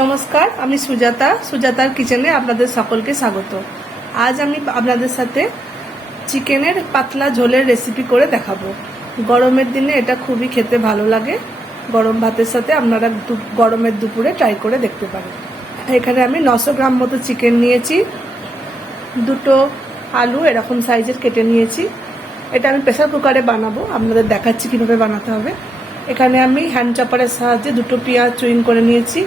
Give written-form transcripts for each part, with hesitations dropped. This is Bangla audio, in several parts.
নমস্কার, আমি সুজাতার কিচেনে আপনাদের সকলকে স্বাগত। আজ আমি আপনাদের সাথে চিকেনের পাতলা ঝোলের রেসিপি করে দেখাবো। গরমের দিনে এটা খুবই খেতে ভালো লাগে। গরম ভাতের সাথে আপনারা গরমের দুপুরে ট্রাই করে দেখতে পারেন। এখানে আমি 900 গ্রাম মতো চিকেন নিয়েছি, দুটো আলু এরকম সাইজের কেটে নিয়েছি। এটা আমি প্রেসার কুকারে বানাবো, আপনাদের দেখাচ্ছি কীভাবে বানাতে হবে। এখানে আমি হ্যান্ড চপারের সাহায্যে দুটো পেঁয়াজ চুইং করে নিয়েছি।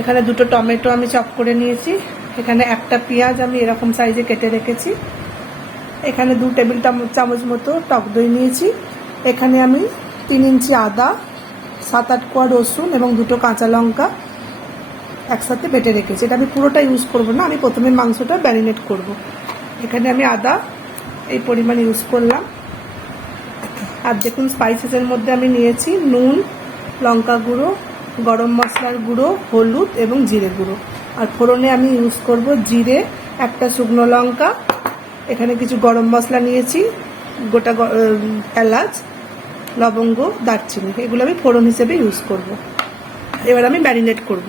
এখানে দুটো টমেটো আমি চপ করে নিয়েছি। এখানে একটা পেঁয়াজ আমি এরকম সাইজে কেটে রেখেছি। এখানে 2 টেবিল চামচ মতো টক দই নিয়েছি। এখানে আমি 3 ইঞ্চি আদা, 7-8 কোয়া রসুন এবং দুটো কাঁচা লঙ্কা একসাথে বেটে রেখেছি। এটা আমি পুরোটা ইউজ করব না, আমি প্রথমে মাংসটা ম্যারিনেট করব। এখানে আমি আদা এই পরিমাণ ইউজ করলাম। আর দেখুন স্পাইসেসের মধ্যে আমি নিয়েছি নুন, লঙ্কা গুঁড়ো, গরম মশলার গুঁড়ো, হলুদ এবং জিরে গুঁড়ো। আর ফোড়নে আমি ইউজ করব জিরে, একটা শুকনো লঙ্কা, এখানে কিছু গরম মশলা নিয়েছি, গোটা এলাচ, লবঙ্গ, দারচিনি, এগুলো আমি ফোড়ন হিসেবে ইউজ করব। এবার আমি ম্যারিনেট করব।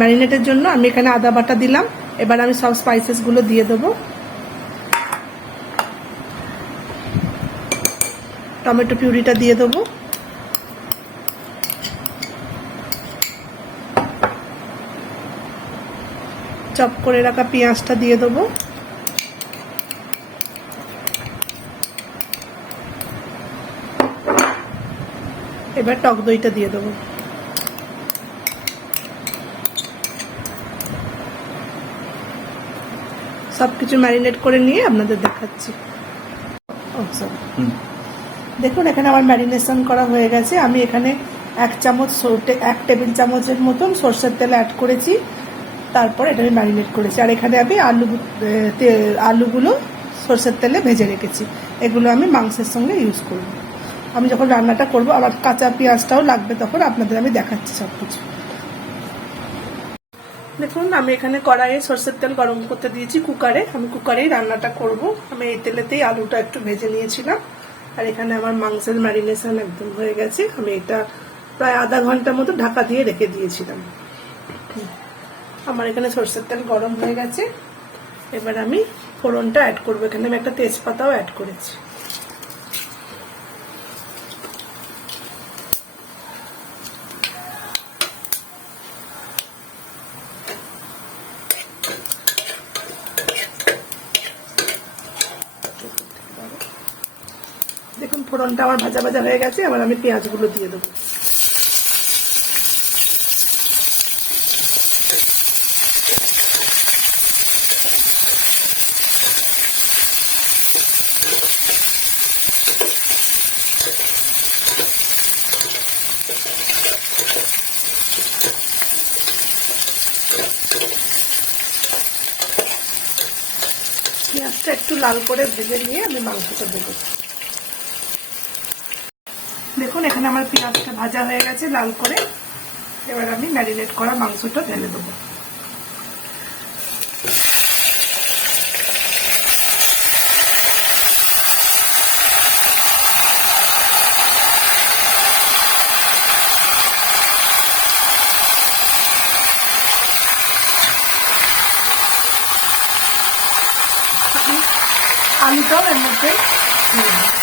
ম্যারিনেটের জন্য আমি এখানে আদা বাটা দিলাম। এবার আমি সব স্পাইসেসগুলো দিয়ে দেবো। টমেটো পিউরিটা দিয়ে দেবো। চপ করে রাখা পেঁয়াজটা দিয়ে দেবো। এবার টক দইটা দিয়ে দেবো। সবকিছু ম্যারিনেট করে নিয়ে আপনাদের দেখাচ্ছি। দেখুন এখানে আমার ম্যারিনেশন করা হয়ে গেছে। আমি এখানে 1 টেবিল চামচের মতন সরষের তেল অ্যাড করেছি। তারপর এটা আমি ম্যারিনেট করেছি। আর এখানে আমি আলুগুলো সরষের তেলে ভেজে রেখেছি। এগুলো আমি মাংসের সঙ্গে ইউজ করব। আমি যখন রান্নাটা করব আমার কাঁচা পেঁয়াজটাও লাগবে, তখন আপনাদের আমি দেখাচ্ছি সব কিছু। দেখুন আমি এখানে কড়াইয়ে সরষের তেল গরম করতে দিয়েছি কুকারে। আমি কুকারেই রান্নাটা করব। আমি এই তেলেতেই আলুটা একটু ভেজে নিয়েছিলাম। আর এখানে আমার মাংসের ম্যারিনেশন একদম হয়ে গেছে। আমি এটা প্রায় আধা ঘন্টার মতো ঢাকা দিয়ে রেখে দিয়েছিলাম। আমার এখানে সরষের তেল গরম হয়ে গেছে। এবার আমি ফোড়নটা অ্যাড করবো। এখানে আমি একটা তেজপাতাও অ্যাড করেছি। দেখুন ফোড়নটা আমার ভাজা ভাজা হয়ে গেছে। এবার আমি পেঁয়াজগুলো দিয়ে দেবো। পেঁয়াজটা একটু লাল করে ভেজে নিয়ে আমি মাংসটা দেবো। দেখুন এখানে আমার পেঁয়াজটা ভাজা হয়ে গেছে লাল করে। এবার আমি ম্যারিনেট করা মাংসটা ঢেলে দেবো। আলুটাও এর মধ্যে দিয়ে দেবো।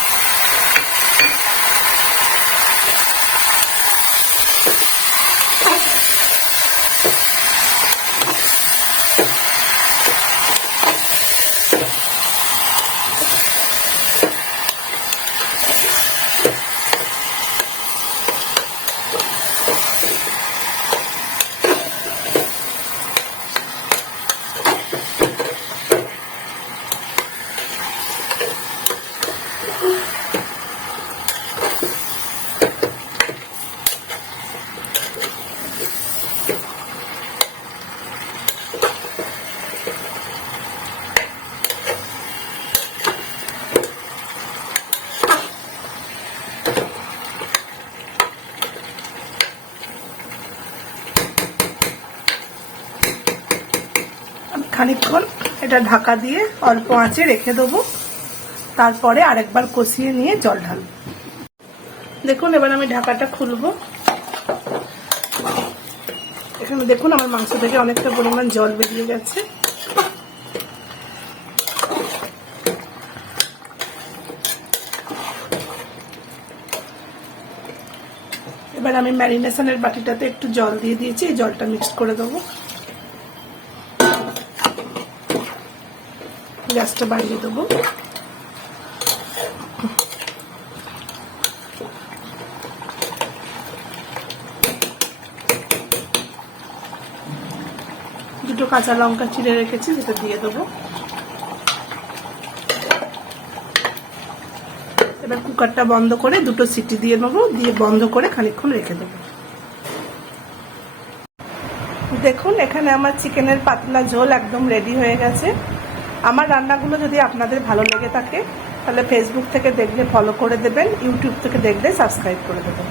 খানিকক্ষণ এটা ঢাকা দিয়ে অল্প আঁচে রেখে দেবো। তারপরে আরেকবার কষিয়ে নিয়ে জল ঢালবো। দেখুন এবার আমি ঢাকাটা খুলবো। এখানে দেখুন আমার মাংস থেকে অনেকটা পরিমাণ জল বেরিয়ে গেছে। এবার আমি ম্যারিনেশনের বাটিটাতে একটু জল দিয়ে দিয়েছি, এই জলটা মিক্স করে দেবো। গ্যাসটা বাড়িয়ে দেবো। দুটো কাঁচা লঙ্কা চিড়ে রেখেছি, যেটা দিয়ে দেবো। এবার কুকারটা বন্ধ করে দুটো সিটি দিয়ে নেবো, দিয়ে বন্ধ করে খানিকক্ষণ রেখে দেবো। দেখুন এখানে আমার চিকেনের পাতলা ঝোল একদম রেডি হয়ে গেছে। আমার রান্নাগুলো যদি আপনাদের ভালো লেগে থাকে তাহলে ফেসবুক থেকে দেখলে ফলো করে দেবেন, ইউটিউব থেকে দেখলে সাবস্ক্রাইব করে দেবেন।